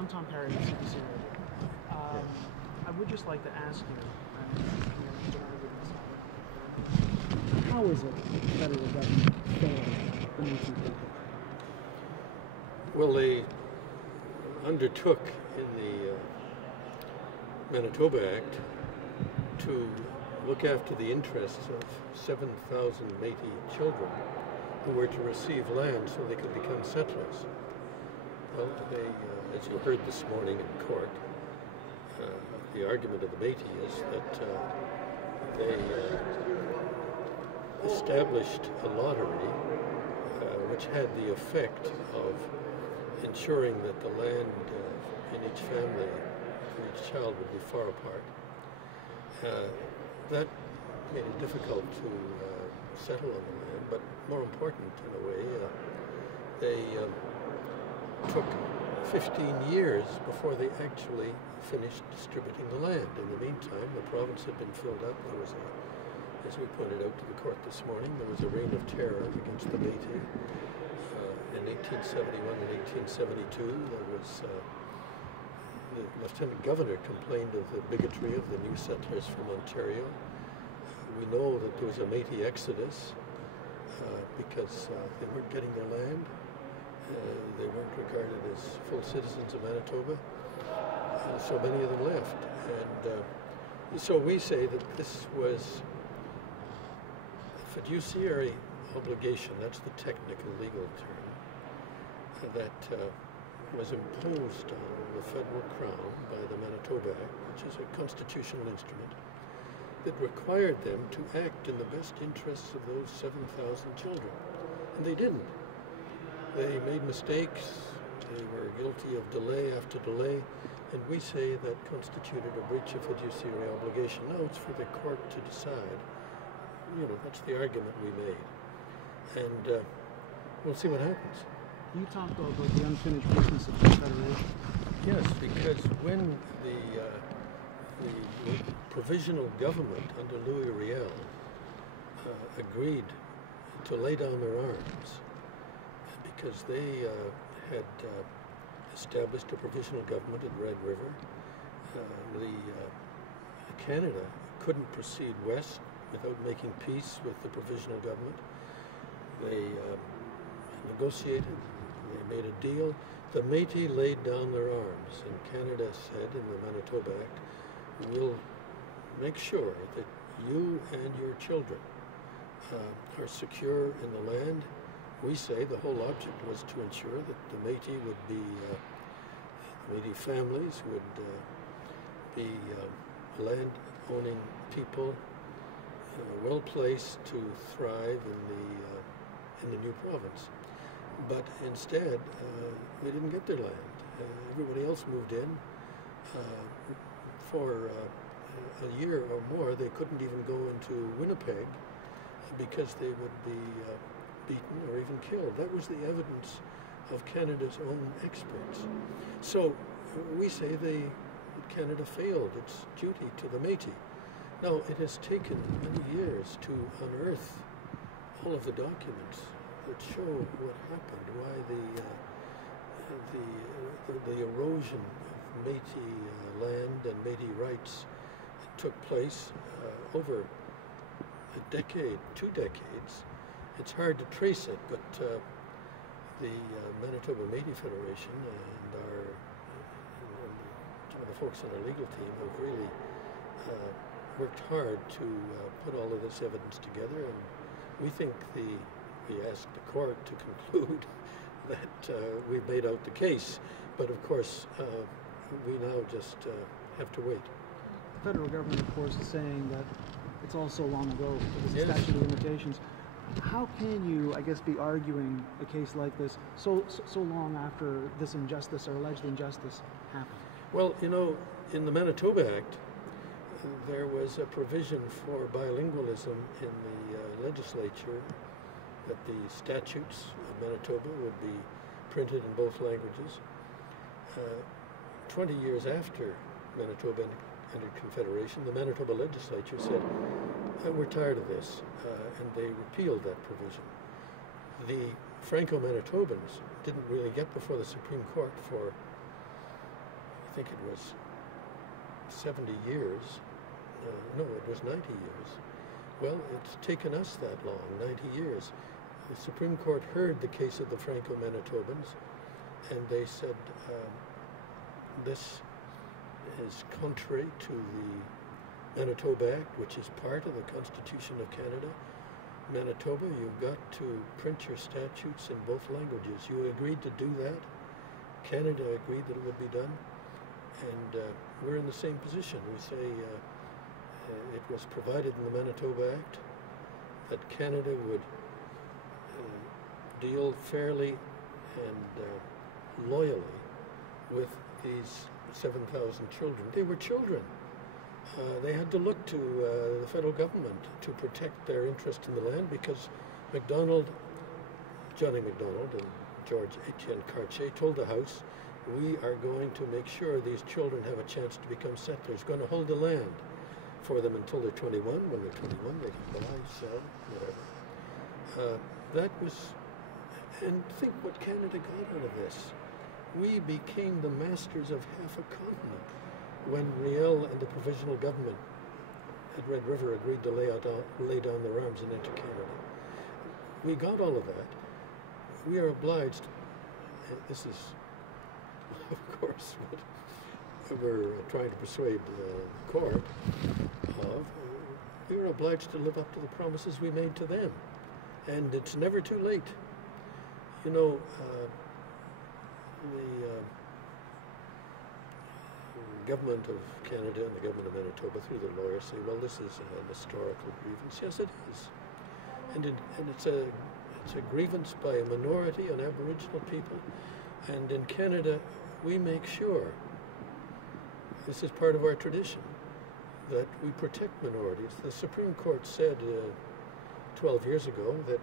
I'm Tom Perry with CBC Radio. I would just like to ask you, how is it the federal government failed the Métis people? Well, they undertook in the Manitoba Act to look after the interests of 7,000 Métis children who were to receive land so they could become settlers. Well, they, as you heard this morning in court, the argument of the Métis is that they established a lottery which had the effect of ensuring that the land in each family for each child would be far apart. That made it difficult to settle on the land, but more important in a way, they took 15 years before they actually finished distributing the land. In the meantime, the province had been filled up. There was as we pointed out to the court this morning, there was a reign of terror against the Métis. In 1871 and 1872, there was the Lieutenant Governor complained of the bigotry of the new settlers from Ontario. We know that there was a Métis exodus because they weren't getting their land. They weren't regarded as full citizens of Manitoba. So many of them left. And so we say that this was a fiduciary obligation, that's the technical legal term, that was imposed on the federal crown by the Manitoba Act, which is a constitutional instrument, that required them to act in the best interests of those 7,000 children. And they didn't. They made mistakes, they were guilty of delay after delay, and we say that constituted a breach of fiduciary obligation. Now it's for the court to decide. You know, that's the argument we made. And we'll see what happens. You talked about the unfinished business of the Federation. Yes, because when the provisional government under Louis Riel agreed to lay down their arms, because they had established a provisional government at Red River, Canada couldn't proceed west without making peace with the provisional government. They negotiated, they made a deal. The Métis laid down their arms, and Canada said in the Manitoba Act, we'll make sure that you and your children are secure in the land. We say the whole object was to ensure that the Métis would be, the Métis families would be land-owning people, well placed to thrive in the new province. But instead, they didn't get their land. Everybody else moved in. For a year or more, they couldn't even go into Winnipeg because they would be beaten or even killed. That was the evidence of Canada's own experts. So we say Canada failed its duty to the Métis. Now, it has taken many years to unearth all of the documents that show what happened, why the erosion of Métis land and Métis rights took place over a decade, 2 decades. It's hard to trace it, but the Manitoba Métis Federation and some of the folks on our legal team have really worked hard to put all of this evidence together, and we think we asked the court to conclude that we've made out the case, but of course we now just have to wait. The federal government, of course, is saying that it's all so long ago, there's a statute of limitations. How can you, I guess, be arguing a case like this so long after this injustice or alleged injustice happened? Well, you know, in the Manitoba Act, there was a provision for bilingualism in the legislature, that the statutes of Manitoba would be printed in both languages. 20 years after Manitoba entered Confederation, the Manitoba legislature said, we're tired of this, and they repealed that provision. The Franco-Manitobans didn't really get before the Supreme Court for think it was 70 years. No, it was 90 years. Well, it's taken us that long, 90 years. The Supreme Court heard the case of the Franco-Manitobans, and they said this is contrary to the Manitoba Act, which is part of the Constitution of Canada. Manitoba, you've got to print your statutes in both languages. You agreed to do that. Canada agreed that it would be done. And we're in the same position. We say it was provided in the Manitoba Act that Canada would deal fairly and loyally with these 7,000 children. They were children. They had to look to the federal government to protect their interest in the land because Johnny MacDonald and George Etienne Cartier told the House, we are going to make sure these children have a chance to become settlers, going to hold the land for them until they're 21. When they're 21, they can buy, sell, whatever. That was, and think what Canada got out of this. We became the masters of half a continent when Riel and the provisional government at Red River agreed to lay down their arms and enter Canada. We got all of that. We are obliged, this is, of course, what we're trying to persuade the court of, we are obliged to live up to the promises we made to them. And it's never too late. You know, the government of Canada and the government of Manitoba, through their lawyers, say, well, this is an historical grievance. Yes, it is. And it's a grievance by a minority, an Aboriginal people. And in Canada, we make sure, this is part of our tradition, that we protect minorities. The Supreme Court said 12 years ago that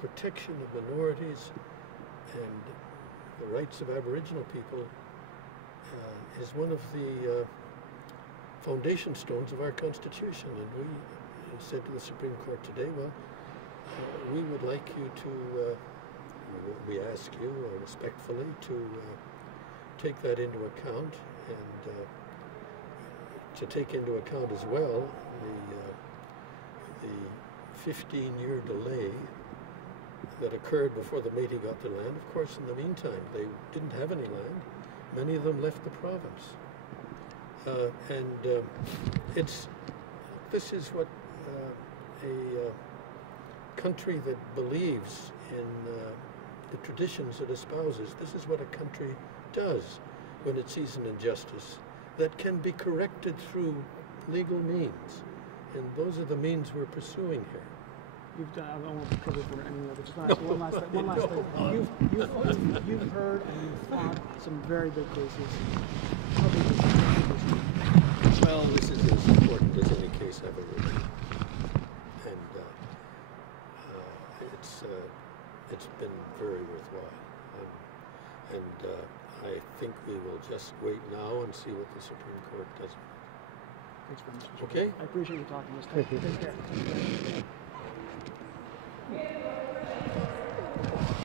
protection of minorities and the rights of Aboriginal people is one of the foundation stones of our Constitution. And we said to the Supreme Court today, well, we would like you to, we ask you respectfully to take that into account and to take into account as well the 15-year delay that occurred before the Métis got their land. Of course, in the meantime, they didn't have any land. Many of them left the province. This is what a country that believes in the traditions it espouses, this is what a country does when it sees an injustice that can be corrected through legal means. And those are the means we're pursuing here. I don't want to cover for any other. Just one last thing. You've heard and you've fought some very big cases. How big is this? Well, this is as important as any case I've ever written, and it's been very worthwhile. I think we will just wait now and see what the Supreme Court does. Thanks very much. Okay. I appreciate you talking to us. Take care.